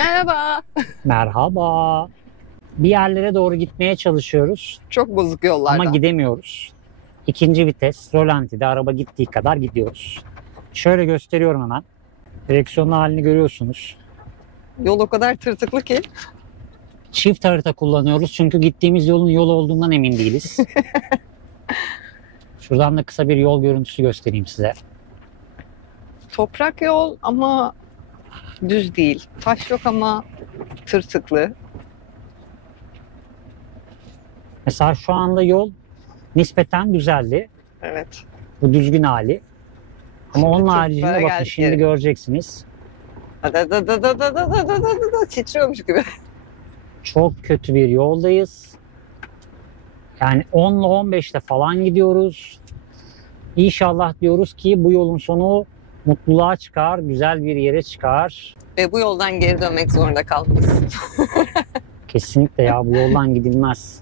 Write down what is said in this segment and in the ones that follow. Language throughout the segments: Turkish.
Merhaba. Merhaba. Bir yerlere doğru gitmeye çalışıyoruz Çok bozuk yollarda. ama gidemiyoruz. İkinci vites, rolantide araba gittiği kadar gidiyoruz. Şöyle gösteriyorum hemen. Direksiyonun halini görüyorsunuz. Yol o kadar tırtıklı ki. Çift harita kullanıyoruz çünkü gittiğimiz yolun yol olduğundan emin değiliz. Şuradan da kısa bir yol görüntüsü göstereyim size. Toprak yol ama düz değil. Taş yok ama tırtıklı. Mesela şu anda yol nispeten düzeldi. Evet. Bu düzgün hali. Ama onun tırtıklara haricinde bakın geldik şimdi geri. göreceksiniz. Titriyormuş gibi. Çok kötü bir yoldayız. Yani 10 ile 15'te falan gidiyoruz. İnşallah diyoruz ki bu yolun sonu mutluluğa çıkar, güzel bir yere çıkar. Ve bu yoldan geri dönmek zorunda kalmışsın. Kesinlikle ya, bu yoldan gidilmez.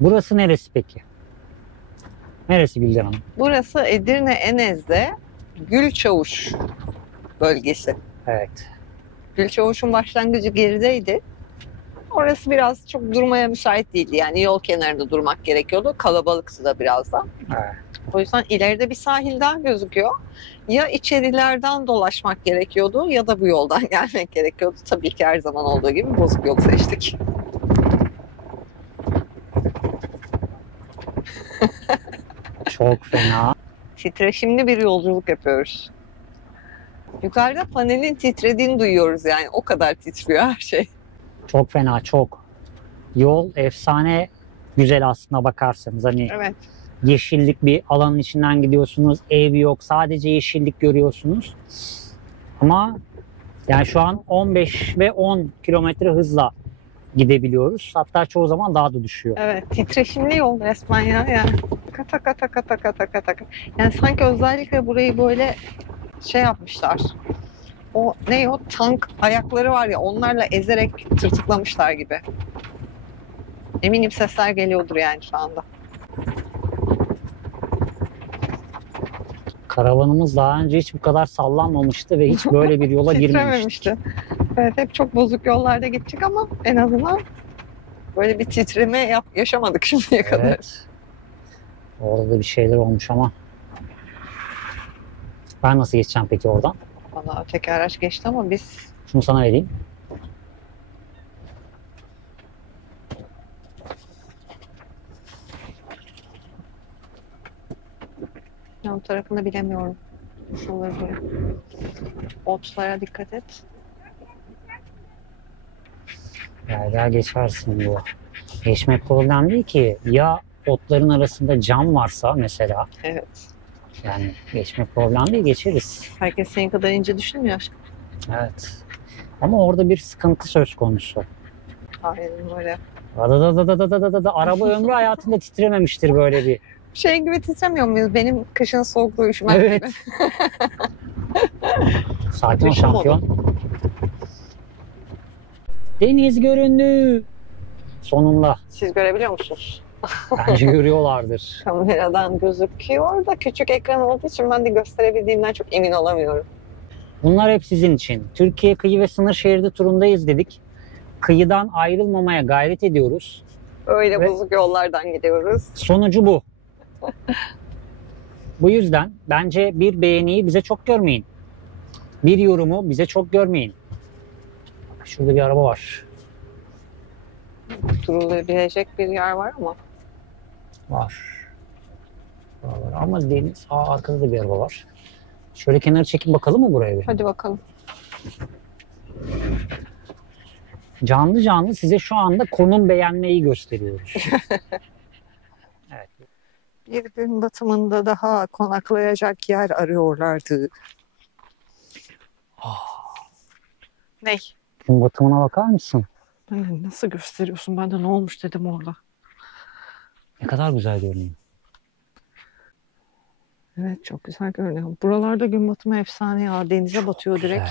Burası neresi peki? Neresi Gülcan Hanım? Burası Edirne Enez'de Gülçavuş bölgesi. Evet. Gülçavuş'un başlangıcı gerideydi. Orası biraz çok durmaya müsait değildi. Yani yol kenarında durmak gerekiyordu. Kalabalıktı da biraz da. Evet. O yüzden ileride bir sahil daha gözüküyor. Ya içerilerden dolaşmak gerekiyordu ya da bu yoldan gelmek gerekiyordu. Tabii ki her zaman olduğu gibi bozuk yolu seçtik. Çok fena. Titreşimli bir yolculuk yapıyoruz. Yukarıda panelin titrediğini duyuyoruz yani. O kadar titriyor her şey. Çok fena, çok. Yol efsane güzel aslına bakarsanız. Hani Evet. yeşillik bir alanın içinden gidiyorsunuz. Ev yok. Sadece yeşillik görüyorsunuz. Ama yani şu an 15 ve 10 kilometre hızla gidebiliyoruz. Hatta çoğu zaman daha da düşüyor. Evet. Titreşimli yol resmen ya. Yani. Kata kata kata kata kata. Yani sanki özellikle burayı böyle şey yapmışlar. O ne o tank ayakları var ya, onlarla ezerek tırtıklamışlar gibi. Eminim sesler geliyordur yani şu anda. Karavanımız daha önce hiç bu kadar sallanmamıştı ve hiç böyle bir yola girmemiştik. Titrememişti. Evet, hep çok bozuk yollarda gittik ama en azından böyle bir titreme yaşamadık şimdiye kadar. Evet. Orada da bir şeyler olmuş ama. Ben nasıl geçeceğim peki oradan? Valla öteki araç geçti ama biz Şunu sana vereyim. yan tarafını bilemiyorum. Nasıl olur diye. Otlara dikkat et. Ya geçersin bu. Geçmek problem değil ki. Ya otların arasında cam varsa mesela. Evet. Yani geçmek problem değil, geçeriz. Herkes senin kadar ince düşünmüyor aşkım. Evet. Ama orada bir sıkıntı söz konusu. Aynen öyle. Araba ömrü hayatında titrememiştir böyle bir. Şey gibi titremiyor muyuz? Benim kışın soğukluğu üşümem Evet. gibi. Sakin ol Düşün şampiyon. Deniz göründü. Sonunda. Siz görebiliyor musunuz? Bence görüyorlardır. Kameradan gözüküyor da küçük ekran olduğu için ben de gösterebildiğimden çok emin olamıyorum. Bunlar hep sizin için. Türkiye kıyı ve sınır şeridi turundayız dedik. Kıyıdan ayrılmamaya gayret ediyoruz. Öyle Ve bozuk yollardan gidiyoruz. sonucu bu. Bu yüzden bence bir beğeniyi bize çok görmeyin. Bir yorumu bize çok görmeyin. Şurada bir araba var. Durulabilecek bir yer var ama. Var. Var. Ama deniz. Arkada da bir araba var. Şöyle kenara çekip bakalım mı buraya bir? Hadi bakalım. Canlı canlı size şu anda konum beğenmeyi gösteriyoruz. Evet. Bir gün batımında daha konaklayacak yer arıyorlardı. Ney? Gün batımına bakar mısın? Nasıl gösteriyorsun? Ben de ne olmuş dedim orada. Ne kadar güzel görünüyor. Evet, çok güzel görünüyor. Buralarda gün batımı efsane ya. Denize batıyor Güzel. direkt.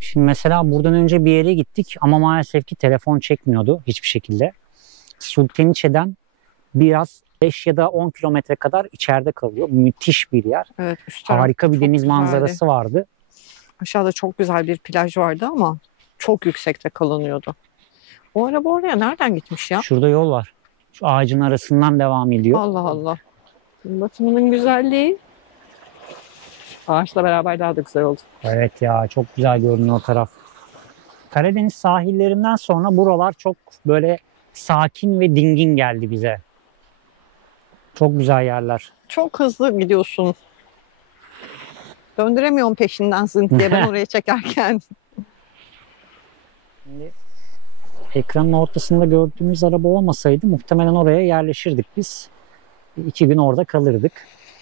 Şimdi mesela buradan önce bir yere gittik ama maalesef ki telefon çekmiyordu hiçbir şekilde. Sultaniçe'den biraz 5 ya da 10 kilometre kadar içeride kalıyor. Müthiş bir yer. Evet, üst taraf Harika bir çok deniz güzeldi. manzarası vardı. Aşağıda çok güzel bir plaj vardı ama çok yüksekte kalınıyordu. O araba oraya nereden gitmiş ya? Şurada yol var. Şu ağacın arasından devam ediyor. Allah Allah. Batımının güzelliği. Ağaçla beraber daha da güzel oldu. Evet ya, çok güzel görünüyor o taraf. Karadeniz sahillerinden sonra buralar çok böyle sakin ve dingin geldi bize. Çok güzel yerler. Çok hızlı gidiyorsun. Döndüremiyorum peşinden zınk diye ben oraya çekerken. Şimdi ekranın ortasında gördüğümüz araba olmasaydı muhtemelen oraya yerleşirdik biz. 2 gün orada kalırdık.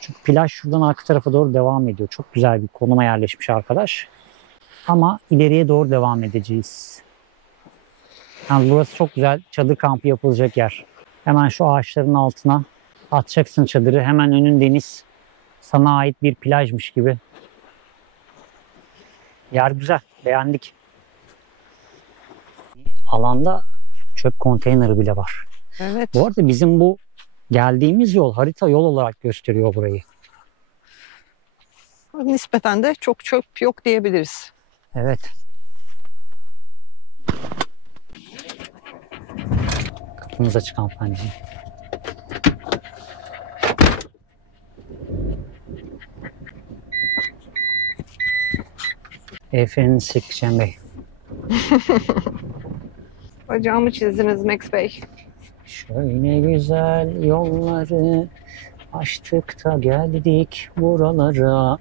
Çünkü plaj şuradan arka tarafa doğru devam ediyor. Çok güzel bir konuma yerleşmiş arkadaş. Ama ileriye doğru devam edeceğiz. Yani burası çok güzel çadır kampı yapılacak yer. Hemen şu ağaçların altına atacaksın çadırı. Hemen önün deniz. Sana ait bir plajmış gibi. Yer güzel. Beğendik. Alanda çöp konteyneri bile var. Evet. Bu arada bizim bu geldiğimiz yol harita yol olarak gösteriyor burayı. Nispeten de çok çöp yok diyebiliriz. Evet. Kapımız açık hanımefendiciğim. El frenini çek Cem Bey. Bacağımı çizdiniz Max Bey. Şöyle güzel yolları açtık da geldik buralara.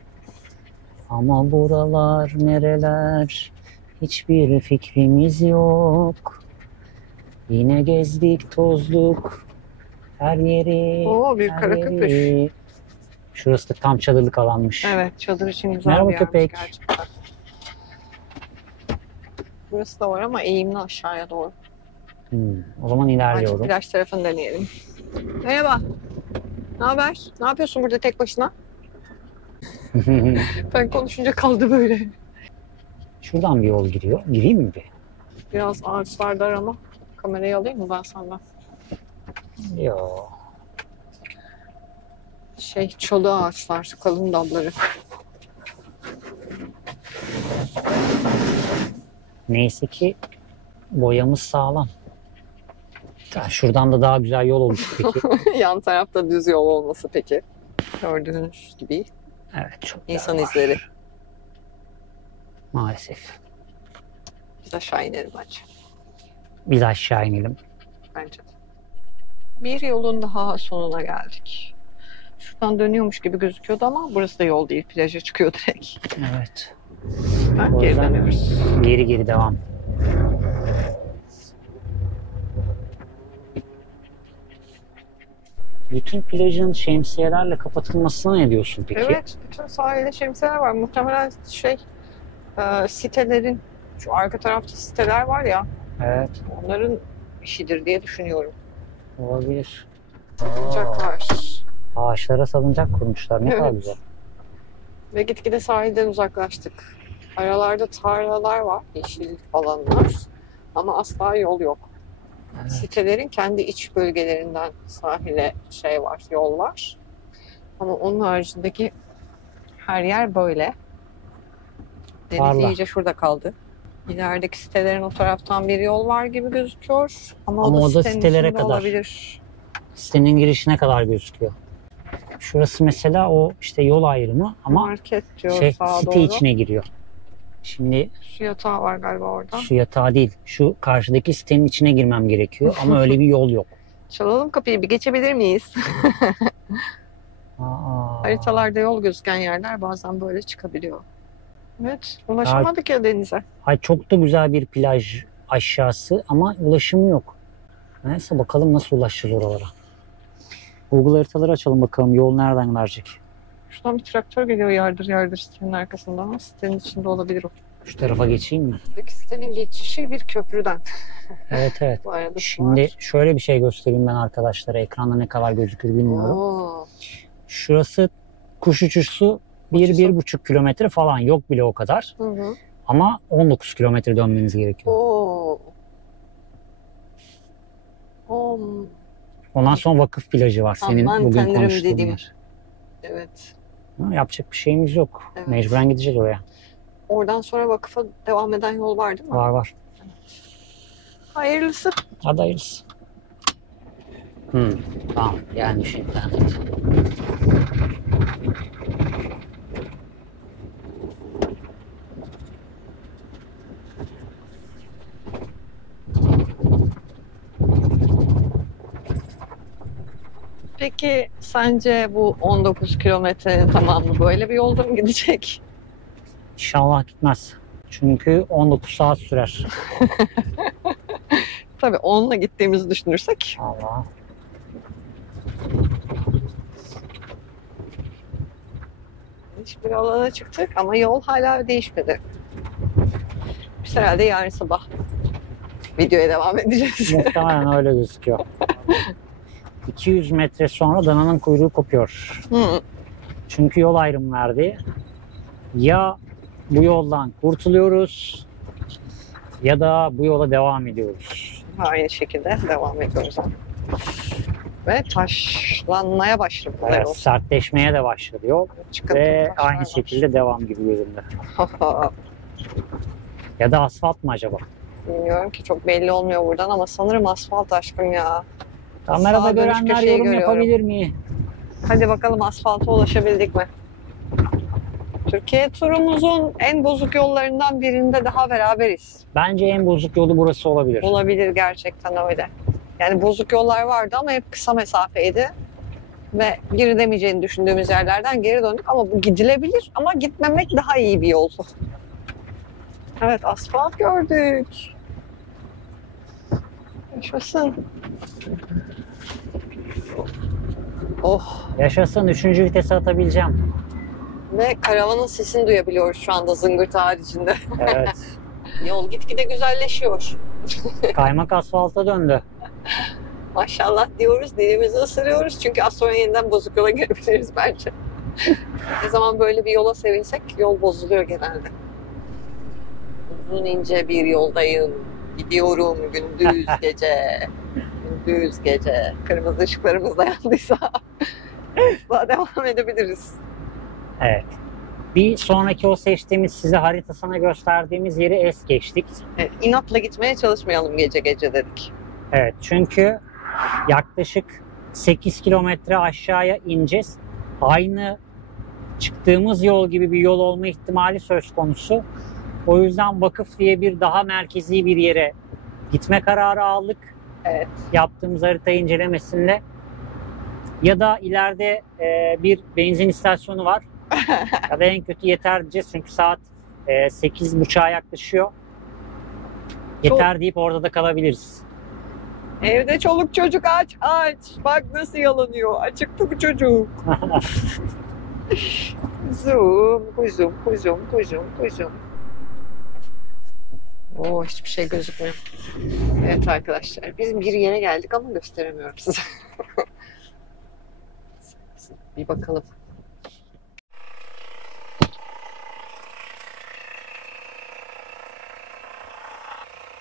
Ama buralar nereler? Hiçbir fikrimiz yok. Yine gezdik, tozduk. Her yeri. Oo, bir her kara yeri. Şurası da tam çadırlık alanmış. Evet, çadır için güzel Merhaba bir yermiş köpek. gerçekten. Burası da var ama eğimli aşağıya doğru. O zaman Bence ilerliyorum. plaj tarafını deneyelim. Merhaba. Ne haber? Ne yapıyorsun burada tek başına? Ben konuşunca kaldı böyle. Şuradan bir yol giriyor. Gireyim mi bir? Biraz ağaçlar dar ama kamerayı alayım mı ben senden? Yo. Çalı ağaçlar, kalın dalları. Neyse ki boyamız sağlam. Şuradan da daha güzel yol olur peki. Yan tarafta düz yol olması peki. Gördüğünüz gibi Evet, çok insan var. izleri. Maalesef. Biz aşağı inelim bence. Biz aşağı inelim. Bence de. Bir yolun daha sonuna geldik. Şuradan dönüyormuş gibi gözüküyordu ama burası da yol değil. Plaja çıkıyor direkt. Evet. Ben O geri yüzden dönüyoruz. Geri geri devam. Bütün plajın şemsiyelerle kapatılmasına ne diyorsun peki? Evet, bütün sahilde şemsiyeler var. Muhtemelen sitelerin, şu arka tarafta siteler var ya, Evet, onların işidir diye düşünüyorum. olabilir. Yapacaklar. Ağaçlara salıncak kurmuşlar. Ne kadar Evet. güzel. Ve gitgide sahilden uzaklaştık. Aralarda tarlalar var, yeşillik alanlar. Ama asla yol yok. Evet. Sitelerin kendi iç bölgelerinden sahile yol var. Ama onun haricindeki her yer böyle. Deniz Tarla. iyice şurada kaldı. İlerideki sitelerin o taraftan bir yol var gibi gözüküyor. Ama Ama o o da da sitenin sitelere içinde kadar. olabilir. Sitenin girişine kadar gözüküyor. Şurası mesela o işte yol ayrımı ama Market diyor sağa site doğru. içine giriyor. Şimdi Su yatağı var galiba orada. şu yatağı değil, şu karşıdaki sitenin içine girmem gerekiyor ama öyle bir yol yok. Çalalım kapıyı, bir geçebilir miyiz? Aa. Haritalarda yol gözüken yerler bazen böyle çıkabiliyor. Evet, ulaşamadık ya denize. Ay, çok da güzel bir plaj aşağısı ama ulaşım yok. Neyse, bakalım nasıl ulaşacağız oralara. Google haritaları açalım bakalım yol nereden verecek. Şuradan bir traktör geliyor yardır yardır sitenin arkasından ama sitenin içinde olabilir o. Şu tarafa geçeyim mi? Buradaki sitenin geçişi bir köprüden. Evet evet. Bu arada Şimdi şöyle bir şey göstereyim ben arkadaşlara. Ekranda ne kadar gözükür bilmiyorum. Oo, Şurası kuş uçuşu Uçuşu. 1-1,5 kilometre falan, yok bile o kadar. hı hı. Ama 19 kilometre dönmeniz gerekiyor. Oo. Oo. Ondan sonra vakıf plajı var. Senin Aman bugün tanrım konuştuğun dedim. yer. Evet. Ha, yapacak bir şeyimiz yok. Evet. Mecburen gideceğiz oraya. oradan sonra vakıfa devam eden yol var değil mi? Var var. Hayırlısı. Hadi hayırlısı. Tamam gelmiş internet. Peki sence bu 19 kilometrenin tamamı böyle bir yolda mı gidecek? İnşallah gitmez. Çünkü 19 saat sürer. Tabii onunla gittiğimizi düşünürsek. Allah. Hiçbir alana çıktık ama yol hala değişmedi. Biz herhalde yarın sabah videoya devam edeceğiz. Muhtemelen öyle gözüküyor. 200 metre sonra dananın kuyruğu kopuyor. Çünkü yol ayrım verdi. Ya bu yoldan kurtuluyoruz ya da bu yola devam ediyoruz. Aynı şekilde devam ediyoruz. Ve taşlanmaya başladı. Evet, sertleşmeye de başladı yol. Ve aynı şekilde devam gibi gözümde. Ya da asfalt mı acaba? Bilmiyorum ki, çok belli olmuyor buradan ama sanırım asfalt aşkım ya. Kamerada Sağa dönüş görenler köşeyi yorum görüyorum. yapabilir mi? Hadi bakalım asfalta ulaşabildik mi? Türkiye turumuzun en bozuk yollarından birinde daha beraberiz. Bence en bozuk yolu burası olabilir. Olabilir, gerçekten öyle. Yani bozuk yollar vardı ama hep kısa mesafeydi. Ve geri demeyeceğini düşündüğümüz yerlerden geri döndük ama bu gidilebilir ama gitmemek daha iyi bir yol. Evet, asfalt gördük. Yaşasın. Oh. Yaşasın, 3. vitese atabileceğim. Ve karavanın sesini duyabiliyoruz şu anda zıngırtı haricinde. Evet. Yol gitgide güzelleşiyor. Kaymak asfalta döndü. Maşallah diyoruz, dilimizi ısırıyoruz çünkü az sonra yeniden bozuk yola girebiliriz bence. Ne zaman böyle bir yola sevinsek yol bozuluyor genelde. Uzun ince bir yoldayım, gidiyorum gündüz gece. Gündüz gece. Kırmızı ışıklarımız da yandıysa daha devam edebiliriz. Evet. Bir sonraki o seçtiğimiz, size haritasına gösterdiğimiz yeri es geçtik. Evet, inatla gitmeye çalışmayalım gece gece dedik. Evet, çünkü yaklaşık 8 kilometre aşağıya ineceğiz. Aynı çıktığımız yol gibi bir yol olma ihtimali söz konusu. O yüzden vakıf diye bir daha merkezi bir yere gitme kararı aldık. Evet. Yaptığımız harita incelemesinde. Ya da ileride bir benzin istasyonu var. Ya da en kötü yeter diyeceğiz çünkü saat 8.30'a yaklaşıyor. Yeter deyip orada da kalabiliriz. Evde çoluk çocuk aç. Bak nasıl yalanıyor. Açıktı bu çocuk. Kuzum. Oo, hiçbir şey gözükmüyor. Evet arkadaşlar, biz bir yere geldik ama gösteremiyorum size. Bir bakalım.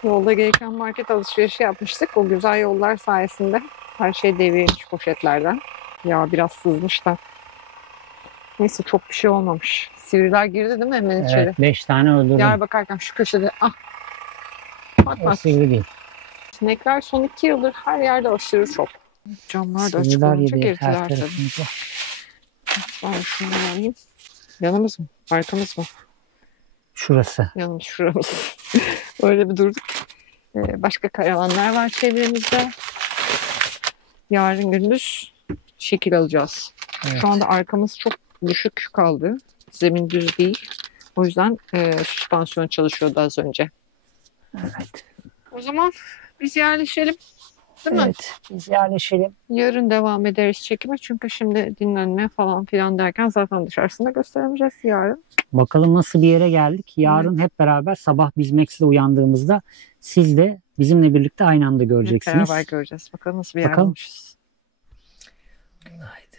Yolda gereken market alışverişi yapmıştık. O güzel yollar sayesinde her şey devrilmiş poşetlerden. Ya biraz sızmış da. Neyse, çok bir şey olmamış. Sivriler girdi değil mi hemen içeri? Evet, 5 tane öldürdüm. Yer bakarken şu köşede. O sivri değil. Sinekler son 2 yıldır her yerde aşırı çok. Camlar da açık Sivriler olunca yedi girdiler her tabii. tarafımızı. Ben şunu alayım. Yanımız mı? Arkamız mı? Şurası. Yanımız, şuramız. Öyle bir durduk. Başka karavanlar var çevremizde. Yarın gündüz şekil alacağız. Evet. Şu anda arkamız çok düşük kaldı. Zemin düz değil. O yüzden süspansiyon çalışıyordu az önce. Evet. O zaman biz yerleşelim. Değil mi? Evet, biz yerleşelim. Yarın devam ederiz çekime. Çünkü şimdi dinlenme falan filan derken zaten dışarısında gösteremeyeceğiz yarın. Bakalım nasıl bir yere geldik. Yarın hep beraber sabah biz Max'le uyandığımızda siz de bizimle birlikte aynı anda Hep göreceksiniz. beraber göreceğiz. Bakalım nasıl bir yer Bakalım. bulmuşuz. Günaydın.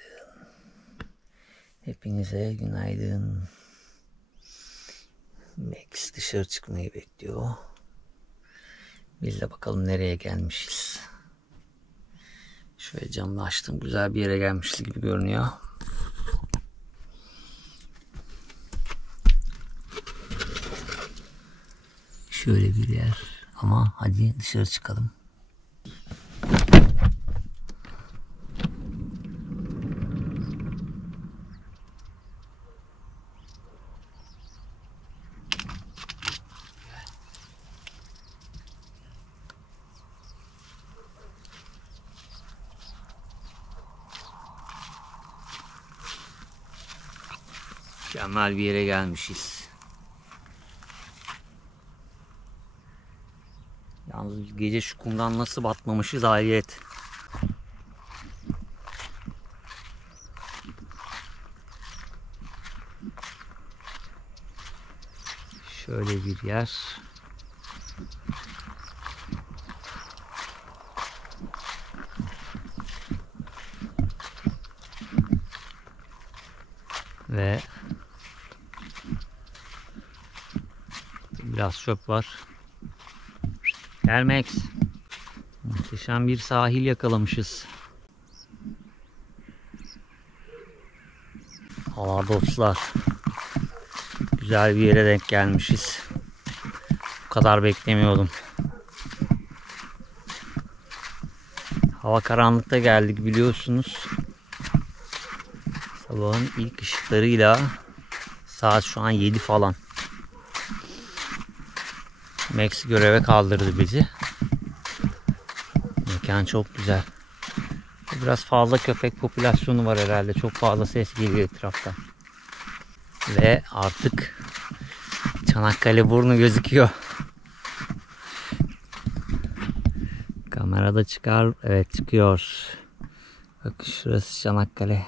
Hepinize günaydın. Max dışarı çıkmayı bekliyor. Biz de bakalım nereye gelmişiz. Şöyle camını açtım. Güzel bir yere gelmişiz gibi görünüyor. Şöyle bir yer. Ama hadi dışarı çıkalım. Mükemmel bir yere gelmişiz. Yalnız gece şu kumdan nasıl batmamışız hayret. Şöyle bir yer. Ve biraz çöp var. Gel Max. Muhteşem bir sahil yakalamışız. Aa dostlar. Güzel bir yere denk gelmişiz. Bu kadar beklemiyordum. Hava karanlıkta geldik biliyorsunuz. Sabahın ilk ışıklarıyla saat şu an 7 falan. Max göreve kaldırdı bizi. Mekan çok güzel. Biraz fazla köpek popülasyonu var herhalde. Çok fazla ses geliyor etraftan. Ve artık Çanakkale burnu gözüküyor. Kamerada çıkar. Evet çıkıyor. Bakın şurası Çanakkale.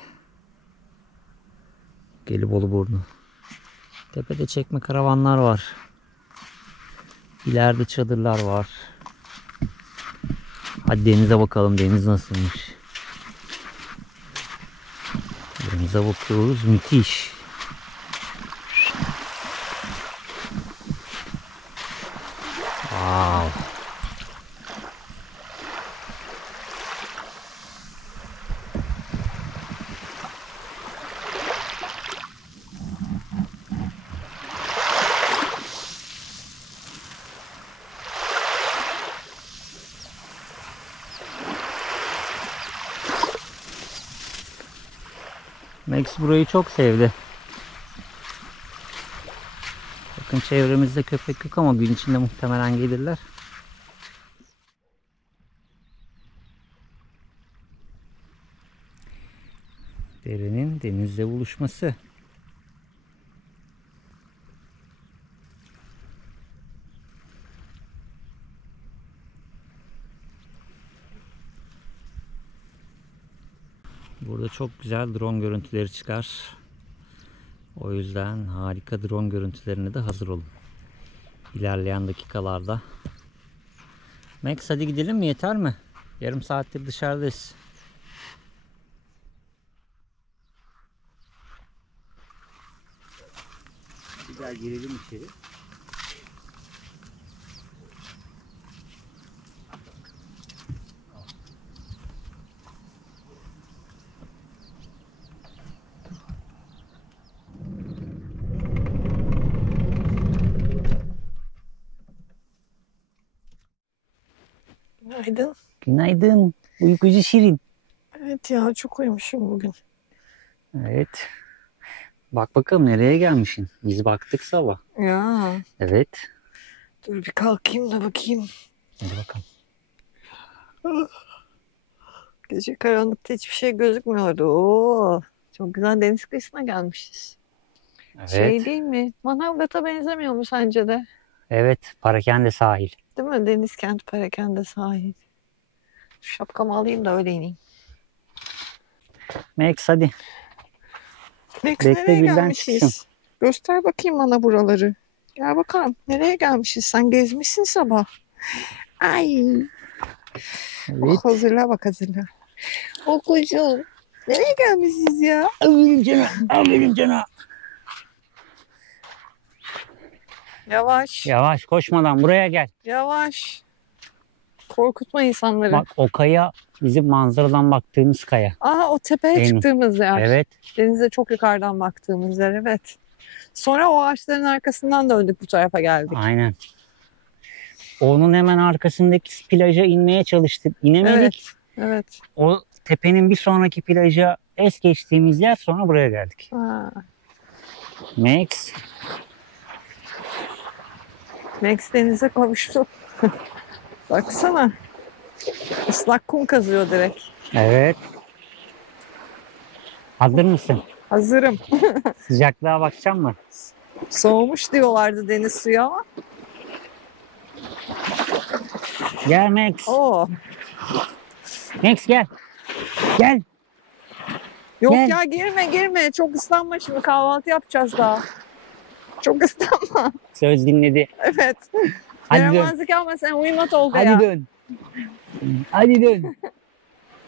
Gelibolu burnu. Tepede çekme karavanlar var. İleride çadırlar var. Hadi denize bakalım. Deniz nasılmış? Denize bakıyoruz. Müthiş. Wow. Max burayı çok sevdi. Bakın çevremizde köpek yok ama gün içinde muhtemelen gelirler. Derenin denizle buluşması. Burada çok güzel drone görüntüleri çıkar. O yüzden harika drone görüntülerine de hazır olun. İlerleyen dakikalarda. Max hadi gidelim mi? Yeter mi? Yarım saattir dışarıdayız. Güzel girelim içeri. Günaydın. Günaydın. Uykucu Şirin. Evet ya çok uyumuşum bugün. Evet. Bak bakalım nereye gelmişsin. Biz baktık sabah. Ya Evet. dur bir kalkayım da bakayım. Hadi bakalım. Gece karanlıkta hiçbir şey gözükmüyordu. Oo, çok güzel deniz kıyısına gelmişiz. Evet. Şey değil mi? Manavgat'a benzemiyor mu sence de? Evet. Parakende sahil. Değil mi? Denizkent, Perakende sahil. Şu şapkamı alayım da öyle ineyim. Max hadi. Max Bekle, nereye birden gelmişiz? çıksın. Göster bakayım bana buraları. Gel bakalım. Nereye gelmişiz? Sen gezmişsin sabah. Ay. Evet. Oh, hazırla bak hazırla. O kuzum. Nereye gelmişiz ya? Aferin cana. Aferin cana. Yavaş. Yavaş koşmadan buraya gel. Yavaş. Korkutma insanları. Bak o kaya bizim manzaradan baktığımız kaya. Aa o tepeye Benim. çıktığımız yer. Evet. Denize çok yukarıdan baktığımız yer evet. Sonra o ağaçların arkasından döndük bu tarafa geldik. Aynen. Onun hemen arkasındaki plaja inmeye çalıştık. İnemedik. Evet. O tepenin bir sonraki plaja es geçtiğimiz yer, sonra buraya geldik. Ha. Max. Max denize kavuştu. Baksana. Islak kum kazıyor direkt. Evet. Hazır mısın? Hazırım. Sıcaklığa bakacak mı? Soğumuş diyorlardı deniz suyu ama. Gel Max. Oo. Max gel. Gel. Yok Gel. ya, girme. Çok ıslanma, şimdi kahvaltı yapacağız daha. Çok ıslanma. Söz dinledi. Evet. Hadi dön. Yaramazlık yapma, sen uyuma Tolga'ya. Hadi dön. Hadi dön.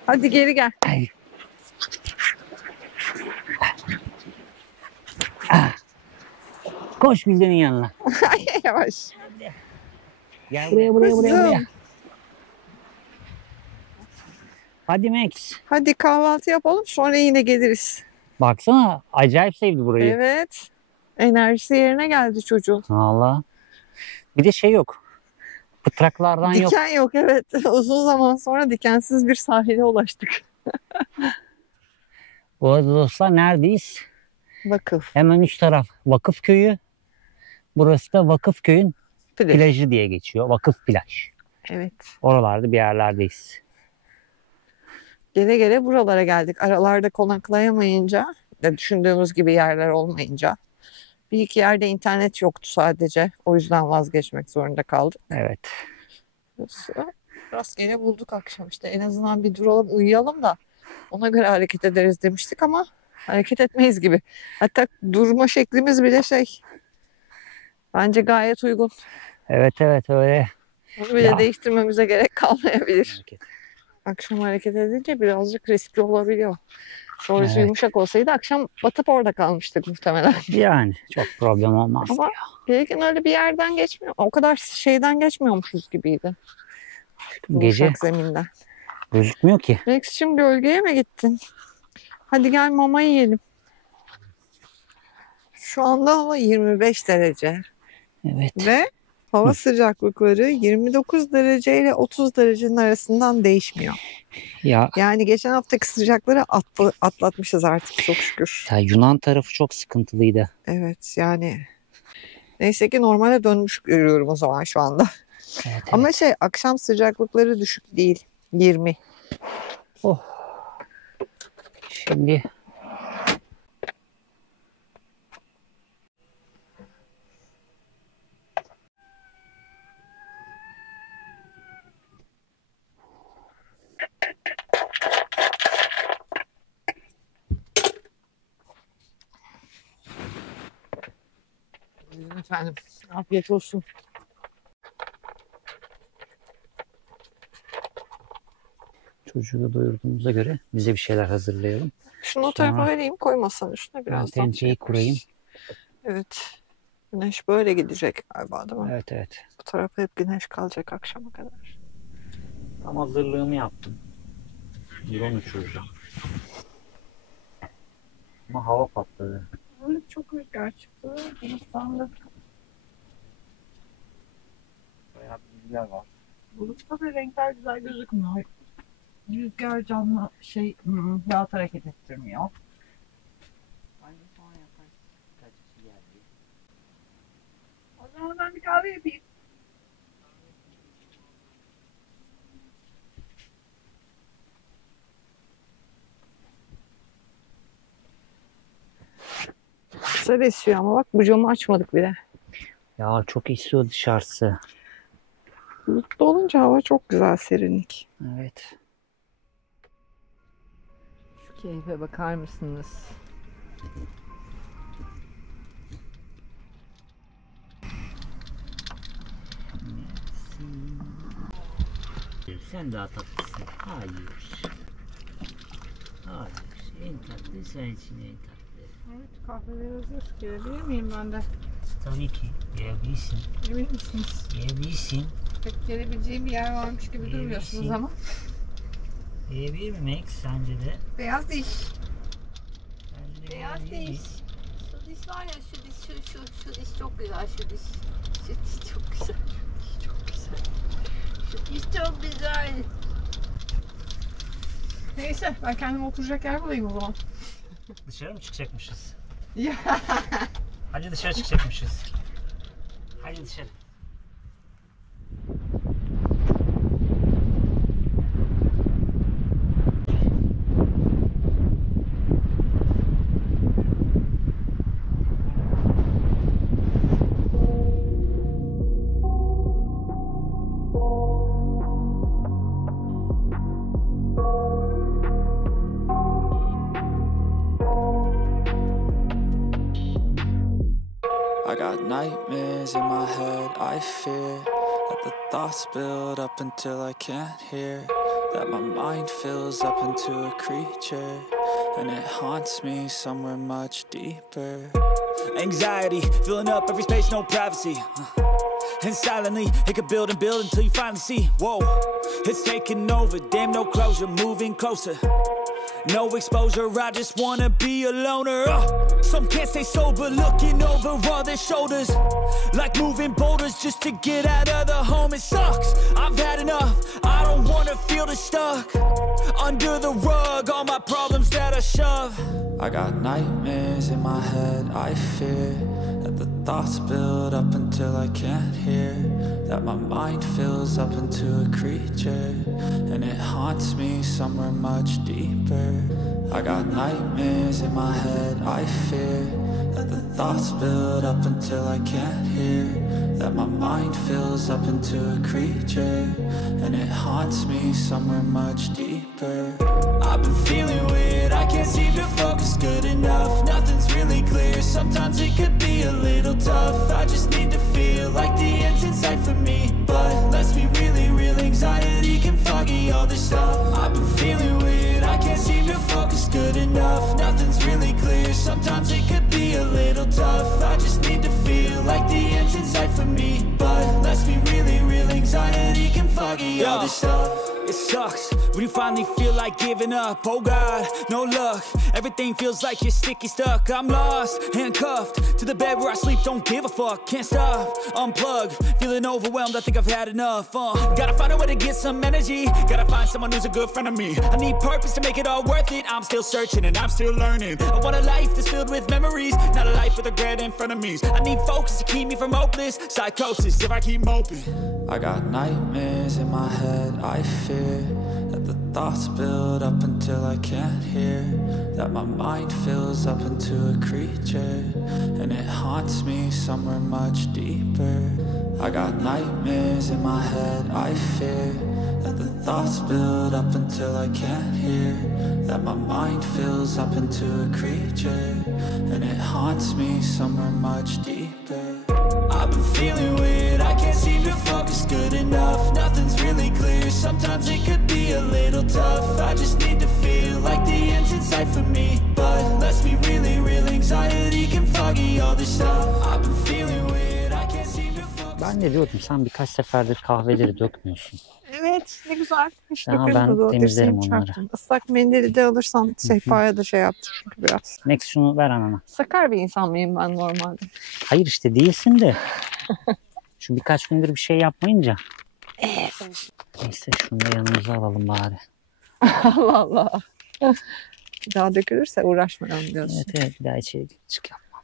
Hadi geri gel. Ay. Ah. Koş Gülden'in yanına. Yavaş. Gel buraya. Kızım. Hadi Max. Hadi kahvaltı yapalım, sonra yine geliriz. Baksana, acayip sevdi burayı. Evet. Enerjisi yerine geldi çocuğun. Valla. Bir de şey yok. Pıtraklardan yok. Diken yok, evet. Uzun zaman sonra dikensiz bir sahile ulaştık. Bu arada dostlar neredeyiz? Vakıf. Hemen üst taraf Vakıf Köyü. Burası da Vakıf Köy'ün plajı diye geçiyor. Vakıf plaj. Evet. Oralarda bir yerlerdeyiz. Gele gele buralara geldik. Aralarda konaklayamayınca, düşündüğümüz gibi yerler olmayınca. Bir iki yerde internet yoktu sadece. O yüzden vazgeçmek zorunda kaldık. Evet. Rastgele bulduk akşam işte. En azından bir duralım, uyuyalım da ona göre hareket ederiz demiştik ama hareket etmeyiz gibi. Hatta durma şeklimiz bile bence gayet uygun. Evet öyle. Onu bile Ya. değiştirmemize gerek kalmayabilir. Hareket. Akşam hareket edince birazcık riskli olabiliyor. Sonrası Evet. yumuşak olsaydı akşam batıp orada kalmıştık muhtemelen. Yani çok problem olmaz. Ama gelirken öyle bir yerden geçmiyor. O kadar şeyden geçmiyormuşuz gibiydi. Gece Yumuşak zeminden. gözükmüyor ki. Max'cim, gölgeye mi gittin? Hadi gel mama yiyelim. Şu anda hava 25 derece Evet. ve hava sıcaklıkları 29 derece ile 30 derecenin arasından değişmiyor. Ya, Yani geçen haftaki sıcakları atlatmışız artık çok şükür. ya Yunan tarafı çok sıkıntılıydı. Evet yani. Neyse ki normale dönmüş görüyorum o zaman şu anda. Evet, Ama akşam sıcaklıkları düşük değil. 20. Oh. Şimdi Efendim, afiyet olsun. çocuğu da doyurduğumuza göre bize bir şeyler hazırlayalım. Şunu o tarafa Sonra- vereyim, koymasan üstüne Ben biraz. tencereyi kurayım. Evet. Güneş böyle gidecek galiba, değil mi? Evet. Bu tarafa hep güneş kalacak akşama kadar. Tam hazırlığımı yaptım. Drone uçuracağım. Ama hava patladı. Öyle çok rüzgar çıktı. Bulutlandı. Bayağı bir rüzgar var. Bulutta da renkler güzel gözükmüyor. Rüzgar canlı rahat hareket ettirmiyor. Bence sonra yaparız. Kaç kişi geldi? O zaman ben bir kahve yapayım. Güzel esiyor ama bak, bu camı açmadık bile. Ya çok esiyor dışarısı. Bulutlu olunca hava çok güzel, serinlik. Evet. Şu keyfe bakar mısınız? Sen daha tatlısın. Hayır. Hayır. En tatlı sensin, en tatlı. Evet, kahveler hazır. Gelebilir miyim ben de? Tabii ki. Yiyebilirsin. Emin misiniz? Yiyebilirsin. Pek gelebileceğim bir yer varmış gibi durmuyorsunuz Yemişim. ama. Yiyebilir mi Max sence de? Beyaz diş. Bence de Beyaz yiyebilir. diş. Şu diş var ya, şu diş çok güzel, şu diş. Şu diş çok güzel. Çok güzel. Çok güzel. Neyse ben kendime oturacak yer bulayım o zaman. Dışarı mı çıkacakmışız? Ya. Hadi dışarı çıkacakmışız. Hadi dışarı. I got nightmares in my head, I fear that the thoughts build up until I can't hear, that my mind fills up into a creature, and it haunts me somewhere much deeper. Anxiety, filling up every space, no privacy. And silently, it could build and build until you finally see, whoa, it's taking over, damn no closure, moving closer. No exposure, I just wanna be a loner. Some can't stay sober, looking over all their shoulders, like moving boulders just to get out of the home. It sucks, I've had enough, I don't wanna feel the stuck under the rug, all my problems that I shove. I got nightmares in my head, I fear that the thoughts build up until I can't hear, that my mind fills up into a creature, and it haunts me somewhere much deeper. I got nightmares in my head, I fear that the thoughts build up until I can't hear, that my mind fills up into a creature, and it haunts me somewhere much deeper. I've been feeling weird, I can't seem to focus good enough, nothing's really clear, sometimes it could be a little tough, I just need to feel like the end's in sight for me, but let's be really real, anxiety can foggy all this stuff. I've been feeling weird, I can't seem to focus good enough, nothing's really clear, sometimes it could be a little tough, I just need to feel like the end's in sight for me, but let's be really real, anxiety can foggy all this stuff. It sucks when you finally feel like giving up. Oh God, no luck. Everything feels like you're sticky stuck. I'm lost, handcuffed to the bed where I sleep. Don't give a fuck, can't stop. Unplug, feeling overwhelmed. I think I've had enough. Gotta find a way to get some energy. Gotta find someone who's a good friend of me. I need purpose to make it all worth it. I'm still searching and I'm still learning. I want a life that's filled with memories, not a life with regret in front of me. I need focus to keep me from hopeless psychosis if I keep moping. I got nightmares in my head, I fear that the thoughts build up until I can't hear, that my mind fills up into a creature, and it haunts me somewhere much deeper. I got nightmares in my head, I fear that the thoughts build up until I can't hear, that my mind fills up into a creature, and it haunts me somewhere much deeper. I've been feeling weird, I can't seem to focus good enough, nothing's really clear, sometimes it could be a little tough, I just need to feel like the end's in sight for me, but let's be really real, anxiety can foggy all this stuff. I've been feeling weird, I can't seem to focus. Ben de diyordum sen birkaç seferdir kahveleri dökmüyorsun. Evet ne güzel. İşte Tamam, ben temizlerim onları. Islak mendili de alırsan sehpaya da şey yaptı çünkü biraz. Max şunu ver anana. Sakar bir insan mıyım ben normalde? Hayır işte değilsin de. Şu birkaç gündür bir şey yapmayınca. Neyse şunu da yanımıza alalım bari. Allah Allah. Bir daha dökülürse uğraşmayalım diyorsun. Evet bir daha içeri çık yapma.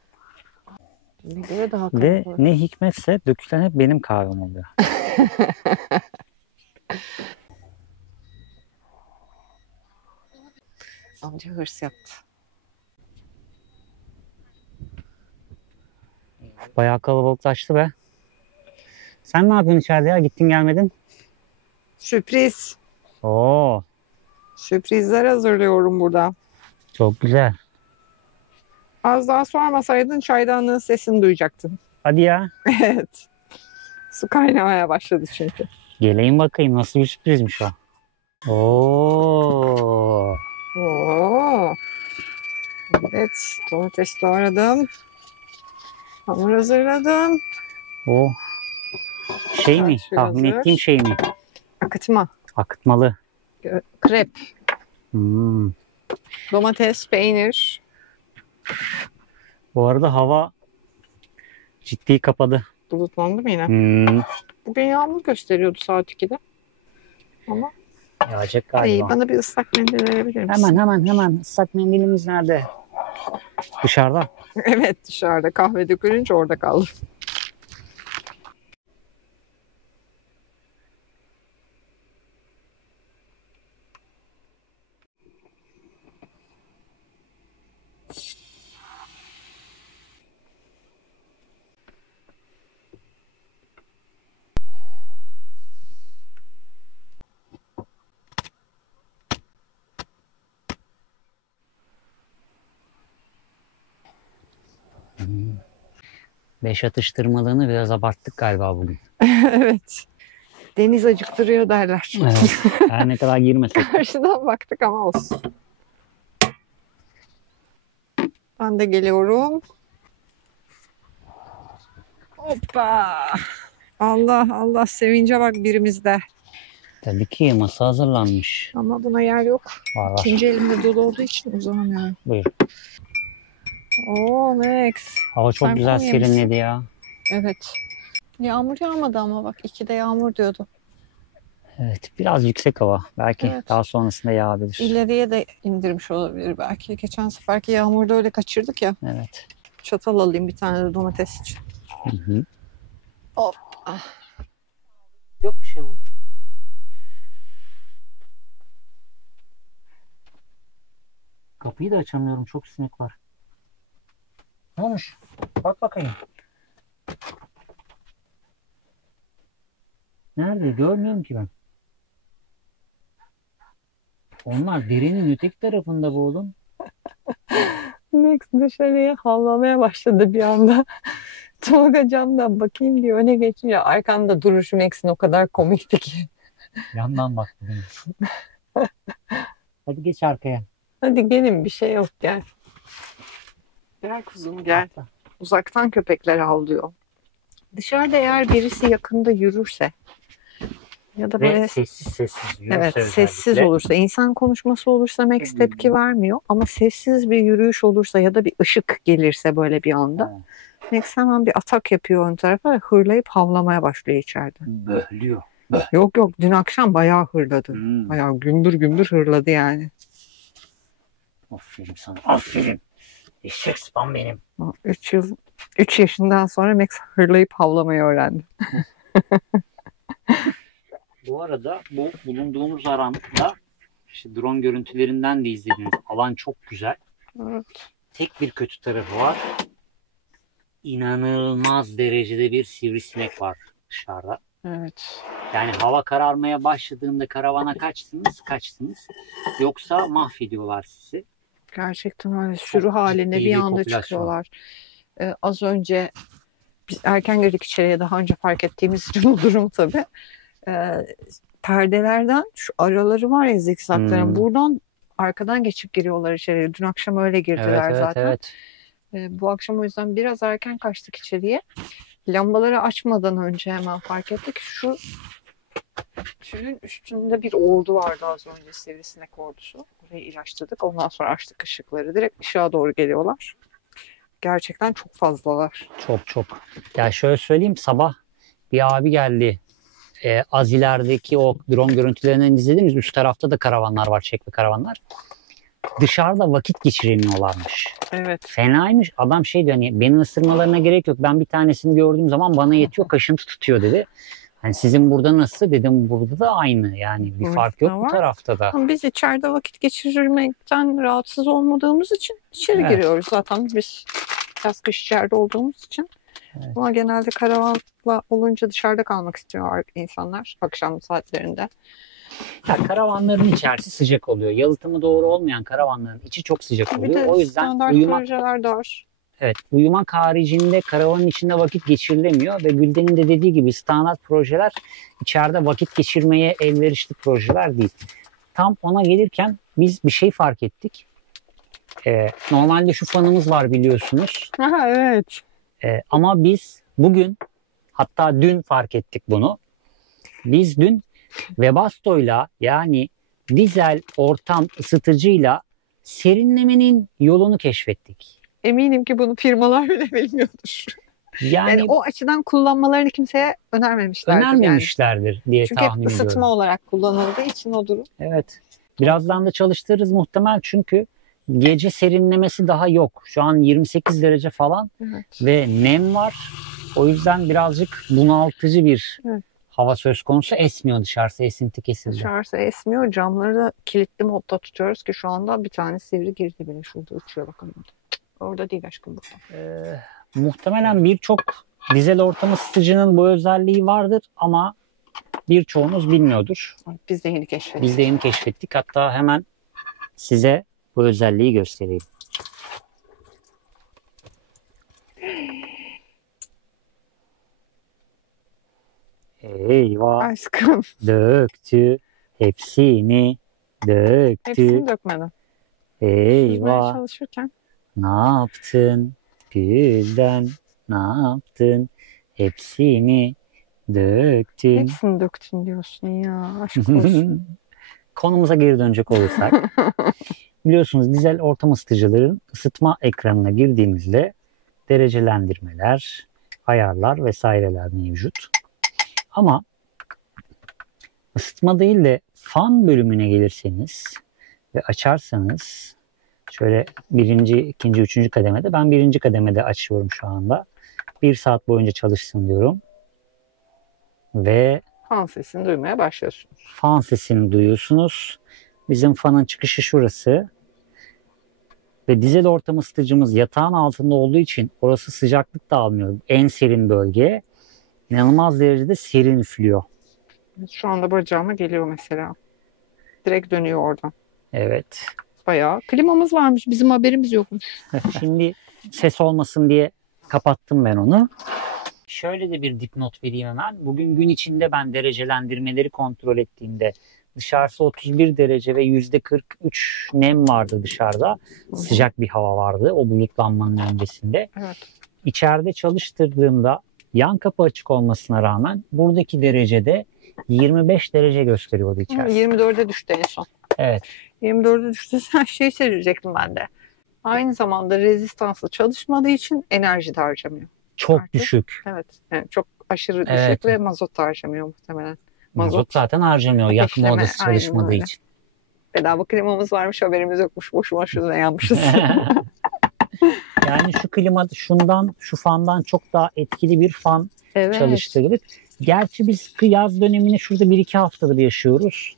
Ne göre daha Ve kalabalık. ne hikmetse dökülen hep benim kahvem oluyor. Amca hırs yaptı. Bayağı kalabalıklaştı be. Sen ne yapıyorsun içeride ya? Gittin gelmedin. Sürpriz. Oo, Sürprizler hazırlıyorum burada. çok güzel. Az daha sormasaydın çaydanlığın sesini duyacaktın. Hadi ya. Evet. Su kaynamaya başladı çünkü. Geleyim bakayım nasıl bir sürprizmiş o. Oo. Oo. Evet, domates doğradım. Hamur hazırladım. O şey mi? Şu Tahmin hazır. ettiğim şey mi? Akıtma. Akıtmalı. Krep. Hmm. Domates, peynir. Bu arada hava ciddi kapadı. Bulutlandı mı yine? Hmm. Bugün yağmur gösteriyordu saat 2'de. Ama Yağacak iyi, galiba. bana bir ıslak mendil verebilir misin? Hemen. Islak mendilimiz nerede? Dışarıda. Evet, dışarıda kahve dökülünce orada kaldı. Beş atıştırmalığını biraz abarttık galiba bugün. Evet. Deniz acıktırıyor derler. Evet. Her ne kadar girmesek. Karşıdan baktık ama olsun. Ben de geliyorum. Hoppa. Allah sevince bak birimizde. Tabii ki masa hazırlanmış. Ama buna yer yok. Var. İkinci elimde dolu olduğu için uzanamıyorum. Buyur. Oo Max. Hava çok Sen güzel konu yemişsin. serinledi ya. Evet. Yağmur yağmadı ama bak 2'de yağmur diyordu. Evet, biraz yüksek hava. Belki Evet. daha sonrasında yağabilir. İleriye de indirmiş olabilir belki. Geçen seferki yağmurda öyle kaçırdık ya. Evet. Çatal alayım bir tane de domates için. Hı. Hop. Ah. Yok bir şey burada. Kapıyı da açamıyorum. Çok sinek var. Ne olmuş? Bak bakayım. Nerede? Görmüyorum ki ben. Onlar derenin öteki tarafında bu oğlum. Max dışarıya havlamaya başladı bir anda. Tolga camdan bakayım diye öne geçince arkamda duruşu Max'in o kadar komikti ki. Yandan baktı benim. Hadi geç arkaya. Hadi gelin bir şey yok gel. Gel kuzum gel. Uzaktan köpekler havlıyor. Dışarıda eğer birisi yakında yürürse ya da böyle Ve sessiz yürürse evet sessiz özellikle. olursa, insan konuşması olursa Max tepki vermiyor ama sessiz bir yürüyüş olursa ya da bir ışık gelirse böyle bir anda Max hemen bir atak yapıyor ön tarafa ve hırlayıp havlamaya başlıyor içeride. Böhlüyor. Yok dün akşam bayağı hırladı. Hmm. Bayağı gümbür hırladı yani. Aferin sana. Aferin. Eşek spam benim. 3 yaşından sonra Max hırlayıp havlamayı öğrendi. Bu arada bu bulunduğumuz alanda işte drone görüntülerinden de izlediğiniz alan çok güzel. Evet. Tek bir kötü tarafı var. İnanılmaz derecede bir sivrisinek var dışarıda. Evet. Yani hava kararmaya başladığında karavana kaçtınız. Yoksa mahvediyorlar sizi. Gerçekten öyle sürü halinde ciddi bir bir anda popülasyon. çıkıyorlar. Az önce biz erken girdik içeriye, daha önce fark ettiğimiz için bu durum tabii. Perdelerden şu araları var ya, zikzakların, buradan arkadan geçip giriyorlar içeriye. Dün akşam öyle girdiler zaten. Evet. Bu akşam o yüzden biraz erken kaçtık içeriye. Lambaları açmadan önce hemen fark ettik. Şu tülün üstünde bir ordu vardı az önce, sivrisinek ordusu. Orayı ilaçladık. Ondan sonra açtık ışıkları. Direkt ışığa doğru geliyorlar. Gerçekten çok fazlalar. Çok. Ya şöyle söyleyeyim, sabah bir abi geldi. Az ilerideki o drone görüntülerinden izlediniz. Üst tarafta da karavanlar var, çekme karavanlar. Dışarıda vakit geçiremiyorlarmış. Evet. Fenaymış. Adam şey diyor, hani beni ısırmalarına gerek yok. Ben bir tanesini gördüğüm zaman bana yetiyor, kaşıntı tutuyor dedi. Hani sizin burada nasıl? Dedim burada da aynı. Yani bir fark yok bu tarafta da. Ama biz içeride vakit geçirmekten rahatsız olmadığımız için içeri giriyoruz zaten. Biz yaz kış içeride olduğumuz için. Evet. Ama genelde karavanla olunca dışarıda kalmak istiyor insanlar akşam saatlerinde. Ya, karavanların içerisi sıcak oluyor. Yalıtımı doğru olmayan karavanların içi çok sıcak Bir oluyor. de O yüzden standart projeler de var. Evet, uyumak haricinde karavanın içinde vakit geçirilemiyor ve Gülden'in de dediği gibi standart projeler içeride vakit geçirmeye elverişli projeler değil. Tam ona gelirken biz bir şey fark ettik. Normalde şu fanımız var biliyorsunuz. Aha, evet. Ama biz bugün, hatta dün fark ettik bunu. Biz dün Webasto'yla, yani dizel ortam ısıtıcıyla serinlemenin yolunu keşfettik. Eminim ki bunu firmalar bile bilmiyordur. Yani Yani o açıdan kullanmalarını kimseye önermemişlerdir. önermemişlerdir diye Yani. Çünkü hep tahmin ısıtma ediyorum. olarak kullanıldığı için o durum. Evet. Birazdan da çalıştırırız muhtemel çünkü gece serinlemesi daha yok. Şu an 28 derece falan Evet. ve nem var. O yüzden birazcık bunaltıcı bir Evet. hava söz konusu. Esmiyor dışarısı, esinti kesildi. Dışarısı esmiyor. Camları da kilitli modda tutuyoruz ki şu anda bir tane sivri girdi bile. Şurada uçuyor bakın. Orada değil aşkım. Muhtemelen birçok dizel ortam ısıtıcının bu özelliği vardır ama birçoğunuz bilmiyordur. Biz de yeni keşfettik. Biz de yeni keşfettik. Hatta hemen size bu özelliği göstereyim. Eyvah, Aşkım. döktü. Hepsini döktü. Hepsini dökmeden. Süzmeye Eyvah, çalışırken. ne yaptın? Gülden ne yaptın? Hepsini döktün. Hepsini döktün diyorsun ya. Aşk olsun. Konumuza geri dönecek olursak. Biliyorsunuz dizel ortam ısıtıcıların ısıtma ekranına girdiğimizde derecelendirmeler, ayarlar vesaireler mevcut. Ama ısıtma değil de fan bölümüne gelirseniz ve açarsanız şöyle birinci, ikinci, üçüncü kademede, ben birinci kademede açıyorum şu anda. 1 saat boyunca çalışsın diyorum. Ve Fan sesini duymaya başlıyorsunuz. fan sesini duyuyorsunuz. Bizim fanın çıkışı şurası. Ve dizel ortam ısıtıcımız yatağın altında olduğu için orası sıcaklık da almıyor. En serin bölge. İnanılmaz derecede serin üflüyor. Şu anda bacağıma geliyor mesela. Direkt dönüyor oradan. Evet. Bayağı. Klimamız varmış. Bizim haberimiz yokmuş. Şimdi ses olmasın diye kapattım ben onu. Şöyle de bir dipnot vereyim hemen. Bugün gün içinde ben derecelendirmeleri kontrol ettiğimde dışarısı 31 derece ve %43 nem vardı dışarıda. Sıcak bir hava vardı o bulutlanmanın öncesinde. Evet. İçeride çalıştırdığımda yan kapı açık olmasına rağmen buradaki derecede 25 derece gösteriyordu içerisi. 24'e düştü en son. Evet. 24'e düştü. Sen şey söyleyecektim ben de. Aynı zamanda rezistanslı çalışmadığı için enerji de harcamıyor. Çok Artık. düşük. Evet. Yani çok aşırı düşük Evet. ve mazot da harcamıyor muhtemelen. Mazot zaten harcamıyor yakma ateşleme, odası aynen çalışmadığı öyle. için. Bedava klimamız varmış, haberimiz yokmuş. Boşuna şuna yanmışız. Yani şu klima şu fandan çok daha etkili bir fan Evet. çalıştırdık. Gerçi biz yaz dönemini şurada 1-2 haftadır yaşıyoruz.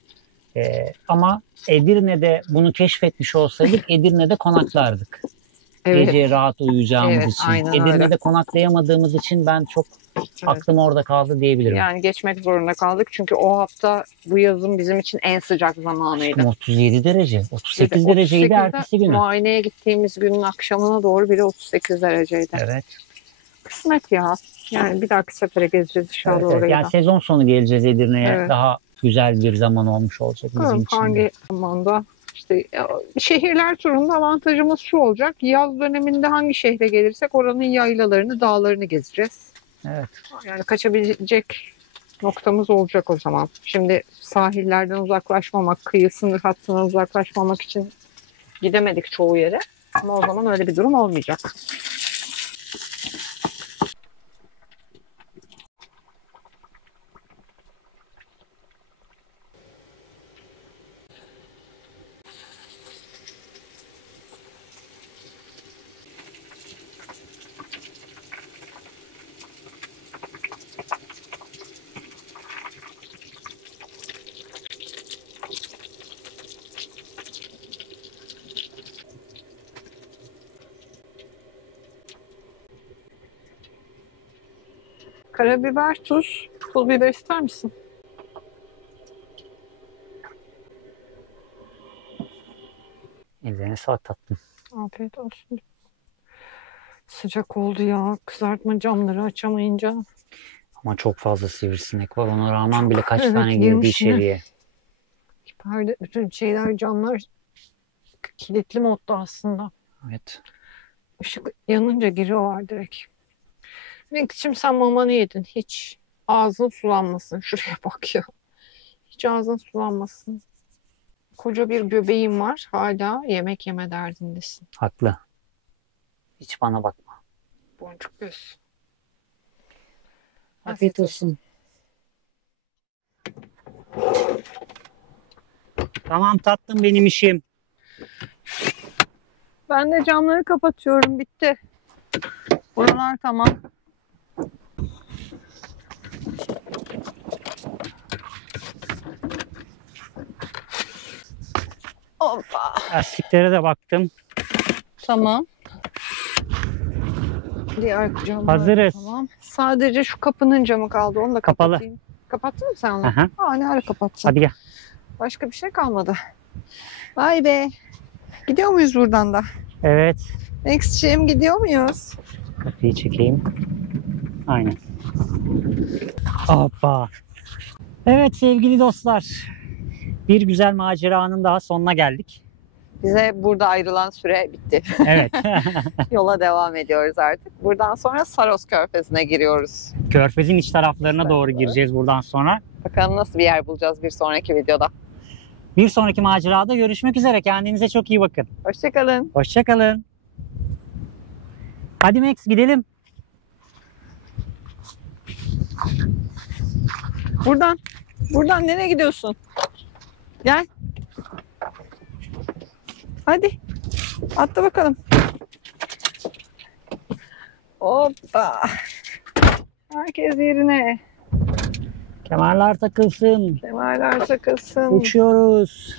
Ama Edirne'de bunu keşfetmiş olsaydık Edirne'de konaklardık. Evet. Gece rahat uyuyacağımız Evet, için. aynen Edirne'de öyle. konaklayamadığımız için ben çok aklım orada kaldı diyebilirim. Yani geçmek zorunda kaldık. Çünkü o hafta bu yazın bizim için en sıcak zamanıydı. 37 derece. 38 dereceydi 38'de ertesi günü. muayeneye gittiğimiz günün akşamına doğru bile 38 dereceydi. Evet. Kısmet ya. Yani bir dahaki sefere gezeceğiz inşallah Evet, evet. orayı Yani da. sezon sonu geleceğiz Edirne'ye. Evet. Daha güzel bir zaman olmuş olacak bizim Bakalım için. hangi zamanda. İşte şehirler turunda avantajımız şu olacak. Yaz döneminde hangi şehre gelirsek oranın yaylalarını, dağlarını gezeceğiz. Evet. Yani kaçabilecek noktamız olacak o zaman. Şimdi sahillerden uzaklaşmamak, kıyı sınır hattından uzaklaşmamak için gidemedik çoğu yere. Ama o zaman öyle bir durum olmayacak. Karabiber, tuz, pul biber ister misin? Ellerine sağlık tatlım. Afiyet olsun. Sıcak oldu ya. Kızartma camları açamayınca. Ama çok fazla sivrisinek var. Ona rağmen bile kaç Evet, tane girdi girmiş yine. içeriye. Perde, bütün şeyler, camlar kilitli modda aslında. Evet. Işık yanınca giriyorlar direkt. Melik'ciğim sen mamanı yedin. Hiç ağzın sulanmasın. Şuraya bak ya. Hiç ağzın sulanmasın. Koca bir göbeğin var. Hala yemek yeme derdindesin. Haklı. Hiç bana bakma. Boncuk göz. Afiyet olsun. Tamam tatlım, benim işim. Ben de camları kapatıyorum. Bitti. Buralar tamam. Hoppa. Lastiklere de baktım. Tamam. Diğer camlar Hazırız. tamam. Sadece şu kapının camı kaldı. Onu da Kapalı. kapatayım. Kapattın mı sen onu? Aha. Aa, ne ara kapattın? Hadi gel. Başka bir şey kalmadı. Vay be. Gidiyor muyuz buradan da? Evet. Max'ciğim gidiyor muyuz? Kapıyı çekeyim. Aynen. Hoppa. Evet sevgili dostlar. Bir güzel maceranın daha sonuna geldik. Bize burada ayrılan süre bitti. Evet. Yola devam ediyoruz artık. Buradan sonra Saros Körfezi'ne giriyoruz. Körfez'in iç taraflarına doğru gireceğiz buradan sonra. Bakalım nasıl bir yer bulacağız bir sonraki videoda. Bir sonraki macerada görüşmek üzere. Kendinize çok iyi bakın. Hoşçakalın. Hoşça kalın. Hadi Max gidelim. Buradan. Buradan nereye gidiyorsun? Gel. Hadi. Atla bakalım. Hoppa. Herkes yerine. Kemerler takılsın. Kemerler takılsın. Uçuyoruz.